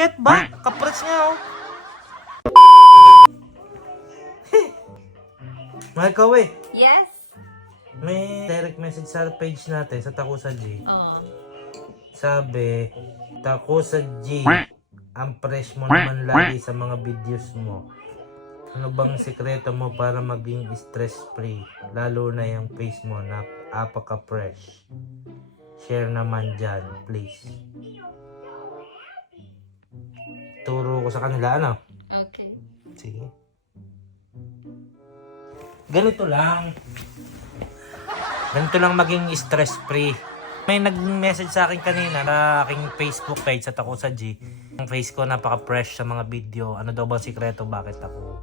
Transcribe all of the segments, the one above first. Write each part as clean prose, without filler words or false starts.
Get ba? Kaprets nga oh. Michael, eh. Yes? May direct message sa page natin sa Takusa G. Oo. Sabi, Takusa G, ang fresh mo naman lagi sa mga videos mo. Ano bang sikreto mo para maging stress-free? Lalo na yung face mo na apaka-fresh. Share naman dyan, please. Turo ko sa kanila, ano? Okay. Sige. Ganito lang maging stress-free. May nag-message sa akin kanina na aking Facebook page sa Takusa G. Ang face ko napaka-fresh sa mga video. Ano daw ba sikreto bakit ako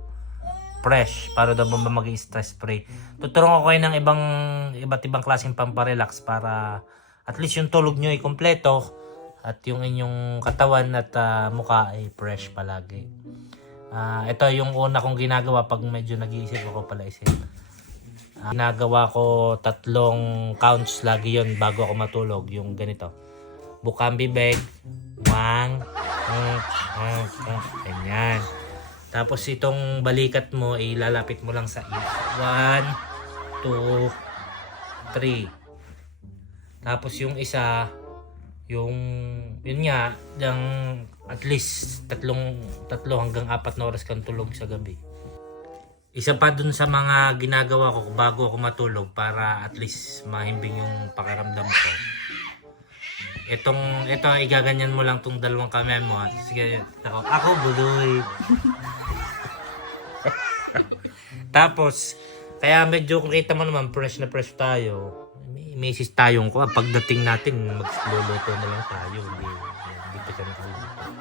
fresh? Para daw ba maging stress-free? Tuturong ko kayo ng iba't ibang klaseng pamparelax para at least yung tulog nyo ay kompleto at yung inyong katawan at mukha ay fresh palagi. Ito yung una kong ginagawa pag medyo nag-iisip ako pala isip. Ginagawa ko 3 counts lagi yon bago ako matulog. Yung ganito. Bukang bibig. Wang. Ganyan. Tapos itong balikat mo, ilalapit mo lang sa 1, 2, 3. Tapos yung isa, yun nga, yung at least 3 hanggang 4 na oras kang tulog sa gabi. Isa pa dun sa mga ginagawa ko bago ako matulog para at least mahimbing yung pakiramdam ko. Ito igaganyan mo lang tong 2 kamay mo. Sige, ako budoy. Tapos, kaya medyo kung kita mo naman fresh na fresh tayo. May message tayong ko. Pagdating natin, magluluto na lang tayo. Hindi pa siya nakalimutan.